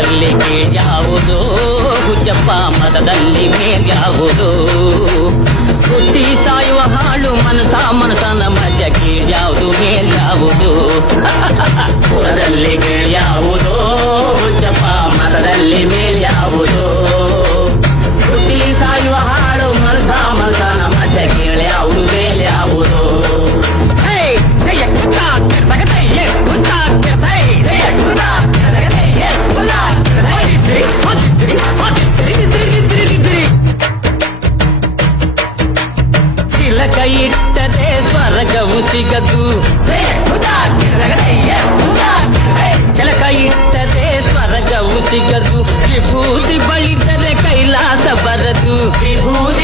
ಅದರಲ್ಲಿ ಯಾವುದು ಹುಚ್ಚಪ್ಪ ಮದದಲ್ಲಿ ಮೇಲ್ಯಾವುದು ಹುಟ್ಟಿ ಸಾಯುವ ಹಾಳು ಮನಸನ ಮಧ್ಯ ಕೀಳ್ಯಾವುದು ಮೇಲ್ಯಾವುದು ಅದರಲ್ಲಿ ಯಾವುದು ಹುಚ್ಚಪ್ಪ ಮದದಲ್ಲಿ ಮೇಲ್ಯಾವುದು ಹುಟ್ಟಿ ಸಾಯುವ ಹಾಳು ಮನಸನ ಮಧ್ಯ ಕೀಳ್ಯಾವುದು ಮೇಲ್ಯಾವುದು ತಿಲಕ ಇಟ್ಟದೆ ಸ್ವರ್ಗವು ಸಿಗದು ತಿಲಕ ಇಟ್ಟದೆ ಸ್ವರ್ಗವು ಸಿಗದು ವಿಭೂತಿ ಬಳಿದರೆ ಕೈಲಾಸ ಬರದು ವಿಭೂತಿ